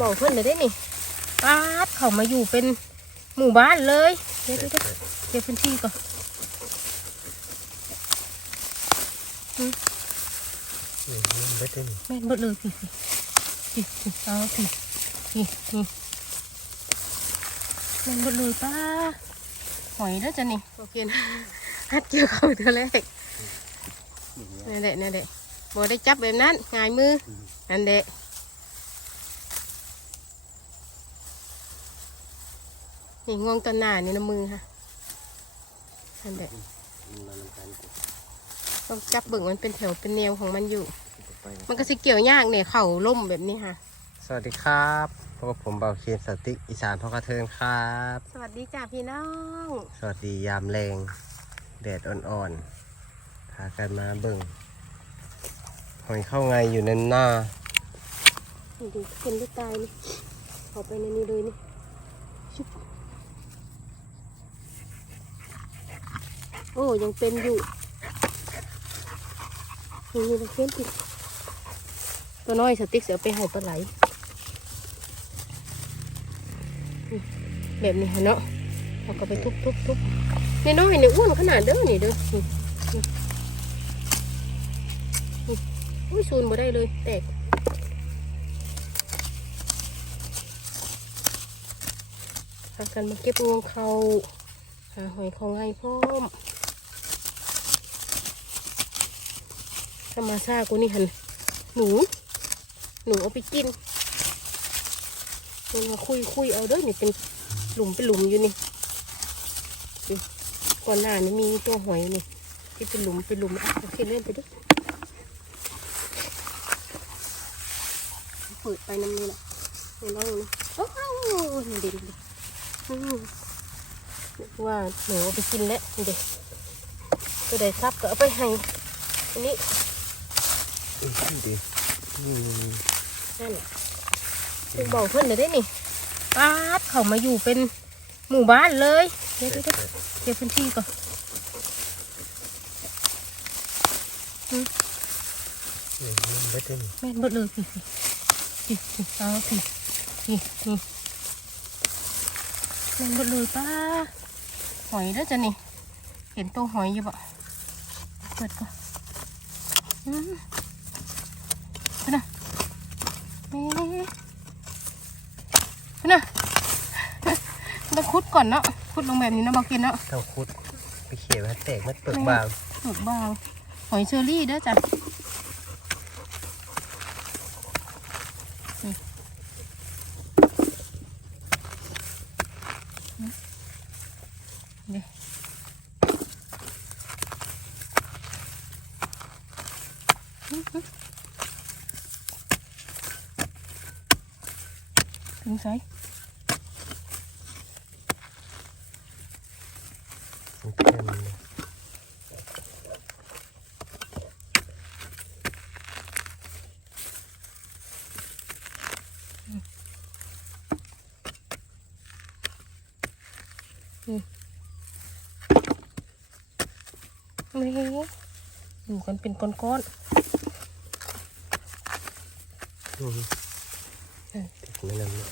บอกเพื่อนเลยได้นี่ป้าดเขามาอยู่เป็นหมู่บ้านเลย เดี๋ยวเดี๋ยวเดี๋ยวเดี๋ยวพื้นที่ก่อนนี่มันไม่ได้นี่แม่นบดเลยพี่พี่พี่เอาพี่พี่นี่แม่นเบิดเลยป้าหอยแล้วจ้ะนี่โอเคนะฮัดเกี่ยวเข้าเธอแรกนั่นแหละนั่นแหละบ่ได้จับแบบนั้นง่ายมือนั่นแหล นี่งวงตอนหน้านี่นะมือค่ะนั่นแหละมันนำกันกูต้องจับเบิ่งมันเป็นแถวเป็นแนวของมันอยู่ไปมันก็สิเกี่ยวยากเนี่ยเข่าล่มแบบนี้ค่ะ สวัสดีครับพบกับผมเบาเคียนสติกอีสานพ่อกระเทินครับ สวัสดีจ้าพี่น้อง สวัสดียามแรงแดดอ่อนๆพากันมาเบิ่งหอยเข้าไงอยู่ในหน้านี่ดูคนได้ตายนี่เข้าไปในนี้เลยนี่ชุบ โอ้ยังเป็นอยู่นี่นี่เราเพ้นติดตัวน้อยสติ๊กเสียไปให้ปลาไหลแบบนี้เนาะเราก็ไปทุบทุบทุบนี่น้อยเนี่อ้วนขนาดเด้อนี่เด้ออุ้ยซูนบ่ได้เลยแตกพากันมาเก็บงวงเขาหาหอยของไงพ่อ มถ้ามาซากูนี่หันหนู หนูเอาไปกินมันมาคุยคุยเอาเด้อนี่เป็นหลุมเป็นหลุมอยู่นี่ก่อนหน้านี่มีตัวหอยนี่ที่เป็นหลุมเป็นหลุมอะโอเคเล่นไปด้วยเปิดไปน้ำนี่แหละนี่น้องนี่โอ้โหเด็ดๆอืมนึกว่าหนูเอาไปกินแล้วเด็กก็ได้ซับก็เอาไปให้อันนี้ อุ้ยดีอืมนั่นแหละถึงบอกเพื่อนเลยได้นี่ป้าดเขามาอยู่เป็นหมู่บ้านเลย เดี๋ยวเดี๋ยวเดี๋ยวเดี๋ยวพื้นที่ก่อนนี่มันไม่ได้นี่แม่นหมดเลยพี่พี่พี่พี่เอาพี่พี่นี่แม่นหมดเลยป้าหอยแล้วจ้ะนี่ เห็นตัวหอยอยู่ปะเปิดก่อนอืมไป นะเอ๊ะไปนะต้องคุดก่อนเนาะ คุดลงแบบนี้เนาะบอกกินเนาะเต้าคุด ไปเขี่ยไว้ให้แตกมันเปิกบางเปิดบาง หอยเชอรี่เด้อจ้ะนี่นี่ ถึงไสมันเต็มเลยนี่อยู่กันเป็นก้อน อืมติดไม่นำเนี่ย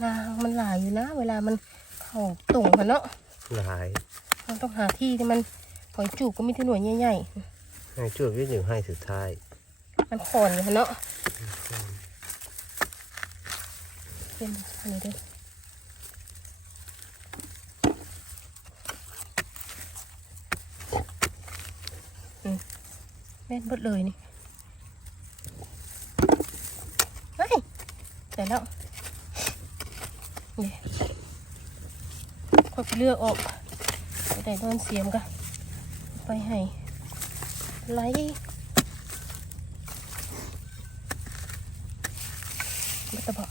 ๆนางมันหลายอยู่นะ เวลามันเข้าตุ่งมันเนาะหลายเราต้องหาที่ที่มันหอยจูบก็มีที่หน่วยใหญ่ให้จุดวิหนึ่งให้สุดท้ายๆมันขอนอยู่เนาะเป็นอันนี้เด้ออื ม่นเบดเลยนี่เฮ้ยแต่แล้วนี่ควักเลือกออกไปได้โดนเสียมกันไปให้ไหลไม่ตะบอก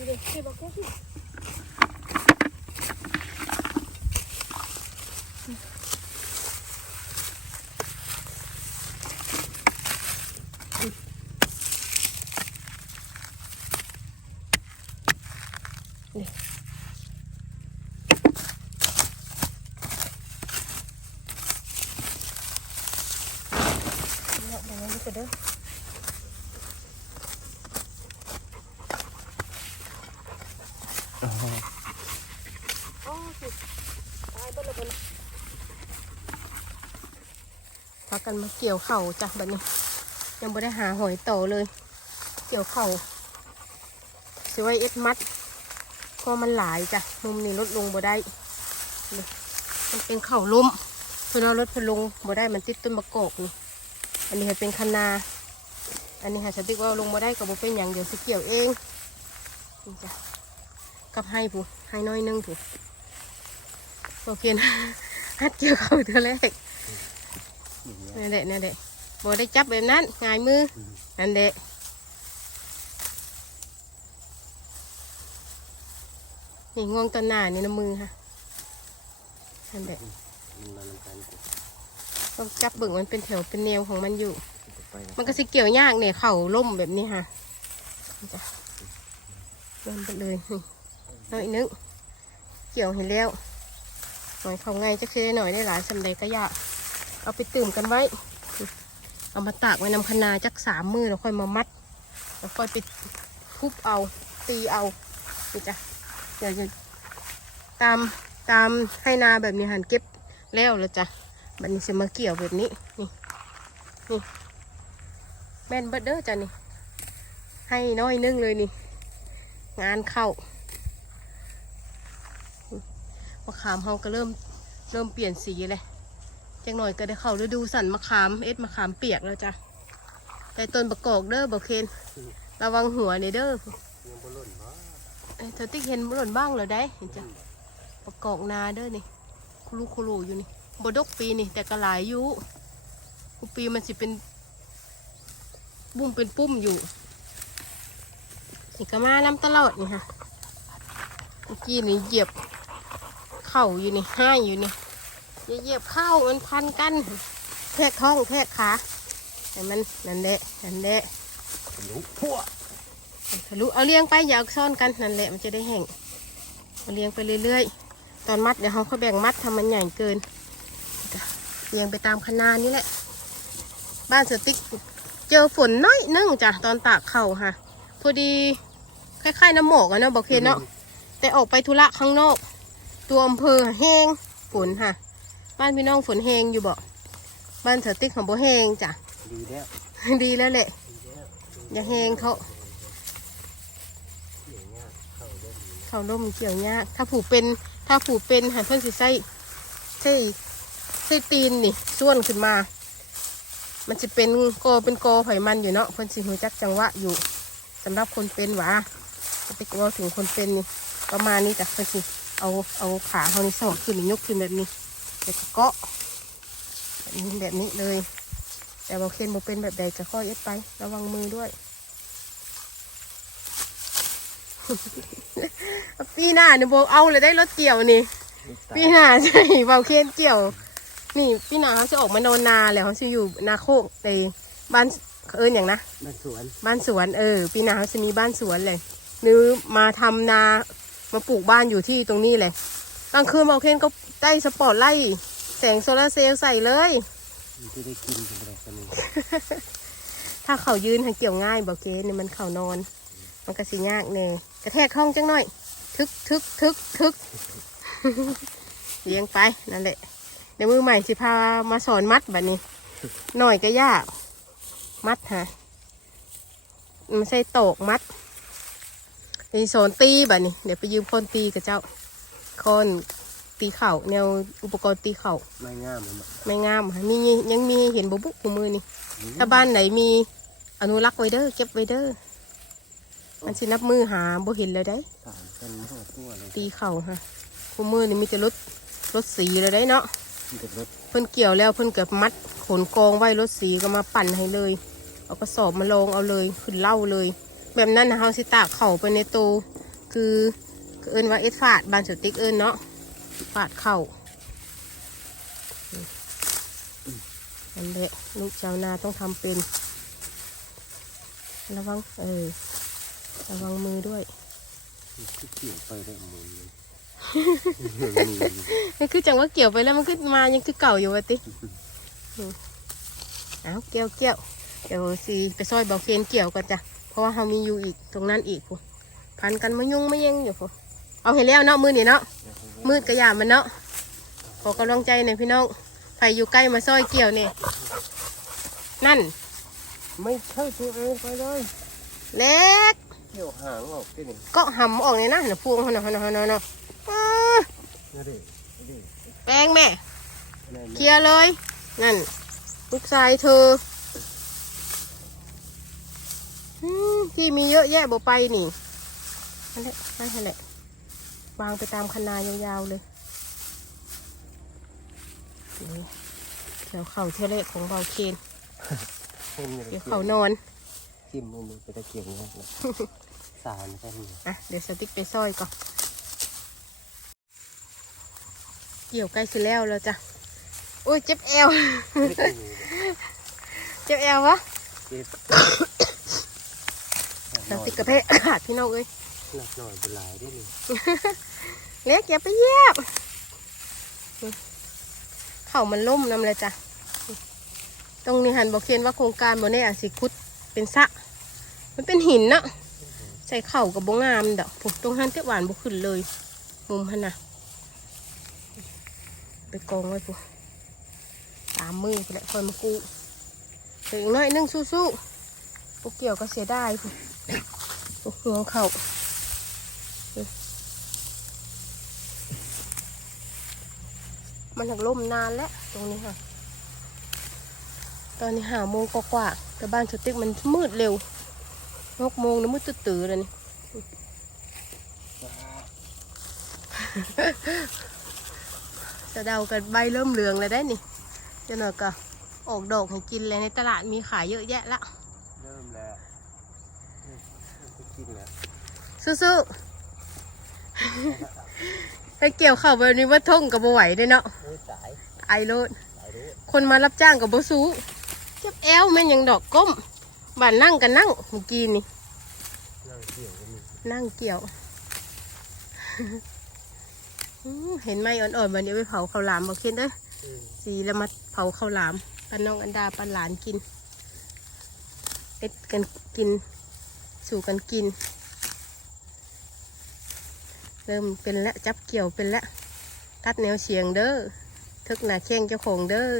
นี้ค่ะกบมันจะไปอยู่ลึกกว่านี้แหละกบของเราค่ะกบนี่แต่เห็นนี่ สืดหาคือมันอยู่กับเป็นก้อนๆเลย นี่เลยเก็บเอาแค่ที่เลาะไปงั้นดีกว่าเด้อ อ๋อสิตายเบ่ละบนพา กันมาเกี่ยวเข่าจ้ะแบบนี้ ยังไม่ได้หาหอยโตเลย เกี่ยวเข่าสว้เอ็ดมัดเพอมันหลายจ้ะมุมนี้ลดลงบ่ได้ มันเป็นเข่าลุ่มเพื่อเราลดพลงบ่ได้มันติดต้นมะกอกนี่อันนี้ให้เป็นคันาอันนี้หาสติ๊กว่าลงบ่ได้ก็บ่เป็นอย่างเดียวสิเกี่ยวเองนี่จ้ะกับให้ผู้ให้น้อยนึงผู้โอเคนะฮัดเกี่ยวเขาเธอแรก นี่นแหละนี่นแหละบอได้จับแบบนั้นง่ายมือนั่นแหละนี่งวงตอนหน้านี่นะมือค่ะนั่นแหละต้องจับเบิ่งมันเป็นแถวเป็นแนวของมันอยู่ มันก็สิเกี่ยวยากเนี่ยเข่าล่มแบบนี้ค่ะนี่จ้ะเริ่มไปเลยนี่หน่อยนึงเกี่ยวเห็นแล้วหน่อยเขาไงจะเคยหน่อยได้หลายสำใดก็อยาก เอาไปตื่มกันไว้ เอามาตากไว้นำคนาจักสามมือแล้วค่อยมามัด แล้วค่อยไปทุบเอา ตีเอานี่จ้ะเดี๋ยวจะตามตามให้นาแบบนี้หันเก็บแล้วแล้วจ้ะบันนี้จะมาเกี่ยวแบบนี้ นี่นี่แม่นเบิดเด้อจ้ะนี่ ให้น้อยนึงเลยนี่ งานเข้ามะขามเขาก็เริ่มเริ่มเปลี่ยนสีเลย จังหน่อยก็ได้เข้าฤดูสันมะขามเอ็ดมะขามเปียกแล้วจ้ะแต่ต้นประกอบเด้อบอกเคนระวังหัวเนี่ยเด้อเธอติ๊กเห็นหล่นบ้างเหรอได้เห็นจ้ะประกอบนาเด้อนี่คุรุคุรุอยู่นี่บดกปีนี่ แต่ก็หลายอยู่กูปีมันสิเป็นบุ้มเป็นปุ้มอยู่นี่ก็มาน้ำตลอดนี่ค่ะเมื่อกี้นี่เหยียบเข่าอยู่นี่ห้าอยู่นี่ อย่าเหยียบเข้ามันพันกันแทกท้องแทกขาแต่มันนั่นแหละนั่นแหละลุกพั่วทะลุเอาเลี้ยงไปอย่าเอาซ่อนกันนั่นแหละมันจะได้แห้งเอาเลี้ยงไปเรื่อยๆ ตอนมัดเดี๋ยวเขาค่อยแบ่งมัดทำมันใหญ่เกินเลี้ยงไปตามคณานี่แหละ บ้านสติ๊กเจอฝนน้อยนึงจ้ะตอนตากเข่าค่ะพอดีคล้ายๆน้ำหมอกอะเนาะบอกเคนเนาะแต่ออกไปธุระข้างนอก ตัวอำเภอแห้งฝนค่ะ บ้านพี่น้องฝนแห้งอยู่บ่บ้านสติ๊กของบ่แห้งจ้ะ ดีแล้ว ดีแล้วแหละ อย่าแห้งเขาเขาล่มเกี่ยวยากถ้าผูเป็นถ้าผูเป็นหันเพื่อนสิใส่ใส่ใส่ตีนนี่ส่วนขึ้นมา มันจะเป็นกอเป็นกอไผ่มันอยู่เนาะเพื่อนสิหูจักจังหวะอยู่สำหรับคนเป็นหวาไปกลัวถึงคนเป็นนี่ประมาณนี้จ้ะเพื่อนสิเอาเอาขาเขานี่สอดขึ้นนี่ยกขึ้นแบบนี้ แล้วก็เกาะแบบนี้แบบนี้เลย แต่บอกเคนบอกเป็นแบบใดก็ค่อยเอ็ดไประวังมือด้วยปีหน้าเนี่ยโบเอาเลยได้รถเกี่ยวนี่ปีหน้าใช่เบาเคนเกี่ยว นี่ปีหน้าเขาจะออกมาโนนนาแล้วเขาจะอยู่นาโคกในบ้านเขาเอิญอย่างนะบ้านสวนบ้านสวนเออ ปีหน้าเขาจะมีบ้านสวนเลยหรือมาทำนามาปลูกบ้านอยู่ที่ตรงนี้เลยกลางคืนเบาเคนก็ ได้สปอร์ตไล่แสงโซลาร์เซลล์ใส่เลย มันจะได้กินกันอะไรกันนี่ถ้าเขายืนให้เกี่ยวง่ายบอกเกนี่มันเขานอน มันก็สิยากแน่กระแทกห้องจังหน่อย ทึกทึกทึกทึกเลี้ยงไปนั่นแหละเดี๋ยวมือใหม่สิพามาสอนมัดแบบนี้ หน่อยก็ยาก มัดฮะไม่ใช่โตกมัดไปสอนตีบัดนี้ เดี๋ยวไปยืมคนตีกับเจ้าคน ตีเข่าแนวอุปกรณ์ตีเข่าไม่งามเลยมั้งไม่งามค่ะมียังมีเห็นบุบุกมือนี่ ถ้าบ้านไหนมีอนุรักษ์ไว้เด้อเก็บไว้เด้อมันสินับมือหาบ่เห็นเลยได้สามเป็นทั่วทั่วเลยตีเข่าฮะคู่มือนี่มีแต่รถรถสีเลยได้เนาะมีแต่รถเพิ่นเกี่ยวแล้วเพิ่นเกิดมัดขนกองไว้รถสีก็มาปั่นให้เลย เอากระสอบมาลงเอาเลยขึ้นเหล่าเลย แบบนั้นนะเฮาสิตากเข่าไปในตูคือคือเอิ้นว่าเอ็ดฟาดบานสติ๊กเอิ้นเนาะ ฟาดเข่าอันเละลูกชาวนาต้องทำเป็น ระวัง เออ ระวังมือด้วยที่เกี่ยวไปได้หมุนเลยมันคือจังว่าเกี่ยวไปแล้วมันขึ้นมายังคือเก่าอยู่วะติอืมเอาเกี่ยวเกี่ยวเดี๋ยวสีไปซอยเบาเคนเกี่ยวกันจ้ะ เพราะว่าเขามีอยู่อีกตรงนั้นอีกพูพันกันมายุ่งไม่ยังอยู่พูเอาเห็นแล้วเนาะมือนี่เนาะ มืดกระยามันเนาะขอกำลังใจหน่อยพี่น้องใครอยู่ใกล้มาซอยเกี่ยวเนี่ยนั่น ไม่ใช่ตัวเองไปเลยเล็กเกี่ยวหางออกที่นี่ก็หำออกเลยนะน่ะพวงเขาเนาะเขาเนาะเขาเนาะเนาะอ้านี่ดินี่ดิแป้งแม่นั่นเคลียร์เลย นั่นลูกชายเธออืมที่มีเยอะแยะบ่ไปนี่นั่นแหละนั่นแหละ วางไปตามคันนายาวๆเลยนี่เดี๋ยวเข่าเทเลขของเบาเคนเห็นอยู่เดี๋ยวเข่านอนจิ้มมือมือไปตะเกียบงอกเลยสารใช่ไหมอะเดี๋ยวสติ๊กไปซอยก่อนเกี่ยวใกล้สิแล้วแล้วจ้ะอุ้ยเจ็บแอวเจ็บแอววะเจ็บสติ๊กกระเพาะขาดพี่น้องเอ้ย หนักหน่อยเป็นหลายด้วยนี่เล็กอย่าไปเหยียบเข่ามันล่มนำเลยจ้ะตรงนี้หันบอกเขียนว่าโครงการบนนี้อาจสิคุดเป็นสระมันเป็นหินเนาะใส่เข่ากับบงามดอกผูกตรงหันเตะหวานบุขึ้นเลยมุมหันนะไปกองไว้ปุ๊ตามมือไปแหละคอยมากู้เดี๋ยวอีกหน้อยนึงสู้ๆปุ๊เกี่ยวก็เสียได้ปุ๊ปุ๊หัวเข่า มันถึงล่มนานแล้วตรงนี้ค่ะ ตอนนี้หาโมงกว่าๆแต่บ้านสติ๊กมันมืดเร็วหกโมงนะมืดตื่นๆเลยนี่จะเดากันใบเริ่มเหลืองเลยได้นี่เจะหน่อยก็ออกดอกให้กินเลยในตลาดมีขายเยอะแยะละเริ่มแล้วเริ่มจะกินแล้วสู้ๆ ไปเกี่ยวเข่าวแบบนี้ว่าท่งกับบ่ไหวเด้เนาะเฮ้ยสายไอโลดสายด้วยคนมารับจ้างกับบ่สู้เจ็บแอวแม่นยังดอกก้มบ้านนั่งกันนั่งเมื่อกี้นี่นั่งเกี่ยวก็มีนั่งเกี่ยวอื้อเห็นไหมอ่อนๆวันนี้ไปเผาข้าวหลามบอกเคนเด้ออืมสีแล้วมาเผาข้าวหลามปันน้องอันดาปันหลานกินเอ็ดกันกิน สู่กันกิน เริ่มเป็นแล้วจับเกี่ยวเป็นแล้วตัดแนวเฉียงเด้อทึกหนาแข้งเจ้าของเด้อ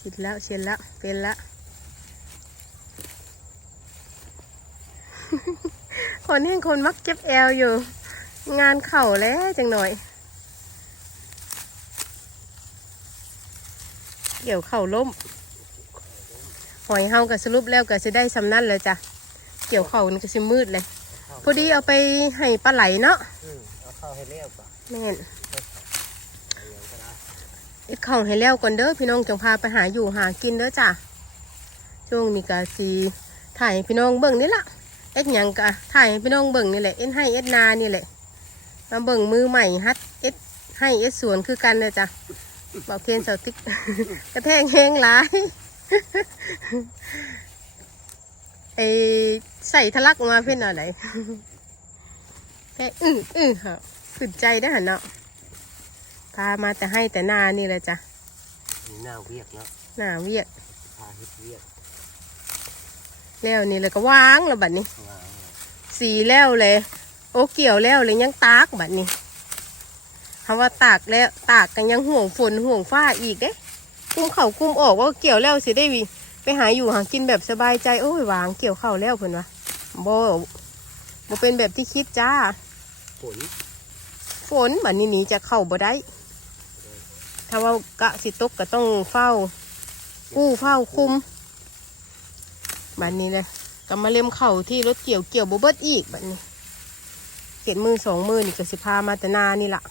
คิดแล้วเชียนแล้วเป็นแล้วคนเห็นคนมักเจ็บแอวอยู่ งานเข่าแล้วจังหน่อย เกี่ยวเข่าล้ม หอยเฮากับสรุปแล้วก็จะได้สำนั่นเลยจ้ะ เกี่ยวเข่านี่ก็สิมืดเลย พอดีเอาไปให้ปลาไหลเนาะอืมเอาเข้าให้เรียบก่อนแม่นเอาอย่างก็ได้เอ็ดของให้แล้วก่อนเด้อพี่น้องจังพาไปหาอยู่หากินเด้อจ้ะช่วงนี้ก็สีถ่ายให้พี่น้องเบิ่งนี่ล่ะเอ็ดหยังกะถ่ายให้พี่น้องเบิ่งนี่แหละเอ็ดให้เอ็ดนานี่แหละมาเบิ่งมือใหม่ฮัดเอ็ดให้เอ็ดสวนคือกันเลยจ้ะบอกเคนเสาติ๊ก กระแทงแห้งหลายไอใส่ทะลักมาเพื่อนอะไรแค่อื้ออื้อค่ะขึ้นใจได้หันเนาะพามาแต่ให้แต่นานี่เลยจ้ะหน้าเวียกเนาะหน้าเวียดพาเฮ็ดเวียกแล้วนี่เลยก็วางแล้วบัดนี้ สีแล้วเลย โอ้เกี่ยวแล้วเลยยังตากบัดนี้คำว่าตากแล้วตากกันยังห่วงฝนห่วงฟ้าอีกเด้ กุ้มเข่ากุ้มออกว่าเกี่ยวแล้วสิได้วิ ไปหาอยู่หากินแบบสบายใจโอ้ยวางเกี่ยวเข่าวแล้วเพิ่นวะโบบ่เป็นแบบที่คิดจ้า ฝนฝนบัดนี้หนีจะเข้าบ่ได้ ถ้าว่ากะสิตกก็ต้องเฝ้า กู้เฝ้าคุมบัดนี้เลยก็มาเล่มเข่าที่รถเกี่ยวเกี่ยวบ่เบิดอีกบัดนี้ เก็ดมือสองมือนี่ก็สิพามาแต่นานี่ล่ะ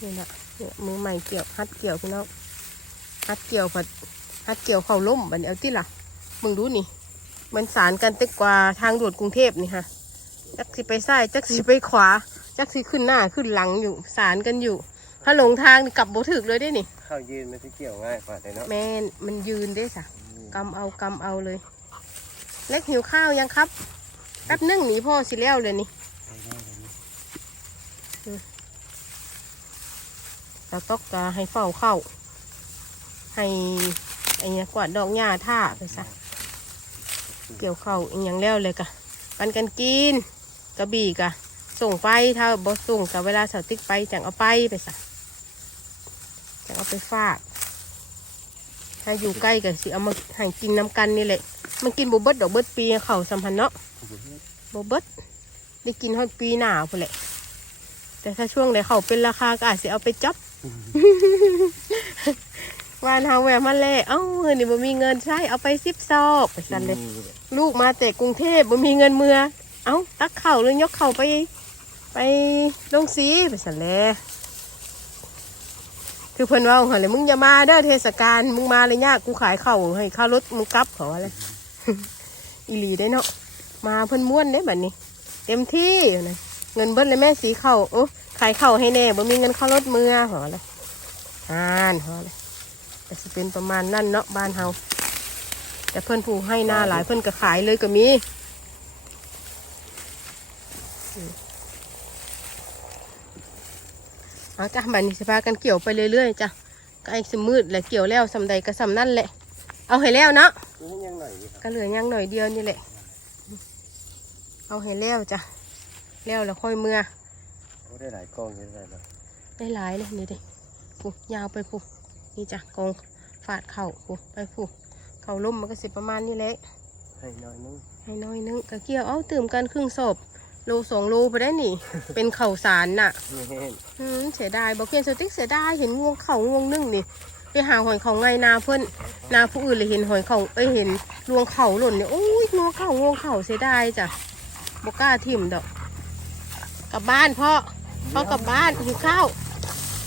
นี่นะเนี่ยมือใหม่เกี่ยวฮัดเกี่ยวพี่น้อง ฮัดเกี่ยวผัดฮัดเกี่ยวเข่าล่มบัดนี้เอาที่ล่ะมึงดูนี่ มันสารกันตึกกว่าทางด่วนกรุงเทพนี่ฮะจักสิไปซ้ายจักสิไปขวา จักสิขึ้นหน้าขึ้นหลังอยู่สารกันอยู่ ถ้าหลงทางนี่กลับบ่ถึกเลยได้นี่เข้ายืนมันจะเกี่ยวง่ายกว่าเลยเนาะแม่นมันยืนได้สะกำเอากำเอาเลย เล็กหิวข้าวยังครับแป๊บนึ่งหนีพ่อสิแล้วเลยนี่ไปได้เลยนี่ตาตอกกาให้เฝ้าเข้า ให้ไอ้เนี่ยกวาดดอกหญ้าท่าไปซะเกี่ยวเข้าวอีกอย่างแล้วเลยกะปันกันกินกระบี่กะส่งไปถ้าบ่ส่งกับเวลาเสาร์ติ๊กไปจังเอาไปไปซะจังเอาไปฝาก ถ้าอยู่ใกล้กันสิเอามาให้กินน้ำกันนี่แหละ มันกินบเบิดดอกเบิดปีเขาสัมพันธ์เนาะบเบิดได้กินฮอดปีหนาวพุ่นแหละ แต่ถ้าช่วงไหนเขาเป็นราคาก็อาจจะเอาไปจับ วานเฮาแหวะมาแล่เอ้าเงินนี่บ่มีเงินใช้เอาไปซิบซอกไปสั่นเลยลูกมาแต่กรุงเทพบ่มีเงินเมือ เอ้าตักเข่าหรือยกเข่าไป ไปลงสีไปสั่นแหล้วคือเพิ่นเว่าหั่นเลยมึงอย่ามาเด้อเทศกาลมึงมาเลยยากกูขายเข่าวให้ค่ารถมึงกลับเขาอะไรอีหลีได้เนาะมาเพิ่นม้วนได้บัดนี้ เต็มที่อยู่นะเงินเบิ้ลเลยแม่สีเข่าโอ้ขายเข่าให้แน่บ่มีเงินค่ารถเมือหอเลยอ่านหอเลย แต่สิเป็นประมาณนั่นเนาะบ้านเฮาแต่เพิ่นผู้ให้หน้าหลายเพิ่นก็ขายเลยก็มีเอาจ้ะบัดนี้สิพากันเกี่ยวไปเรื่อยๆจ้ะใกล้สิมืดแหละเกี่ยวแล้วสำใดก็สำนั่นแหละ เอาให้แล้วเนาะนี่ยังหน่อยนี่ครับก็เหลือยังหน่อยเดียวนี่แหละ เอาให้แล้วจ้ะแล้วแล้วค่อยเมื่อโอ้ได้หลายกองเยอะเลยเนาะได้หลายเลยนี่ดิผูยาวไปผู นี่จ้ะกองฝาดเข่าผูไปผูเข่าล่มมันก็สิประมาณนี้แหละให้น้อยนึงให้น้อยนึงก็เกี่ยวเอาตื่มกันครึ่งศพโลสองโลไปได้นี่ เป็นเข่าวสารน่ะนี่เห็นอืมเสียดายบอกเพียนสติ๊กเสียดายเห็นงวงเขางวงนึ่งนี่ไปหาหอยเขาไงนาเพื่อนนาผู้อื่นเลยเห็นหอยเขาเอ้ยเห็นรวงเขาหล่นเนี่ยโอ้ยงวงเขางวงเขาเสียดายจ้ะบกล้าทิ่มดอกกลับบ้านพ่อพ่อกลับบ้านหิวข้าว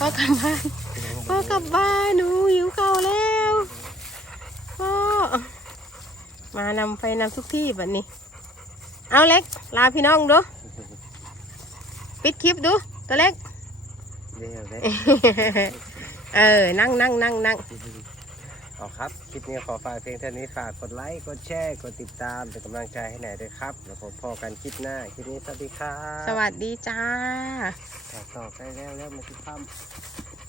พ่อกลับบ้านพ่อกลับบ้านหนูหิวข้าวแล้วพ่อมานำไปนำทุกที่แบบนี้ เอาเล็ก ลาพี่น้องดู ปิดคลิปดูตัวเล็กเดี๋ยวได้เออ นั่งนั่งนั่งนั่ง เอาครับ คลิปนี้ขอฝากเพียงเท่านี้ฝากกดไลค์ กดแชร์ กดติดตามเป็นกำลังใจให้หน่อยด้วยครับ แล้วพบพอกันคลิปหน้า คลิปนี้สวัสดีครับสวัสดีจ้า ต่อต่อไปแล้วแล้วมาที่ค่ำ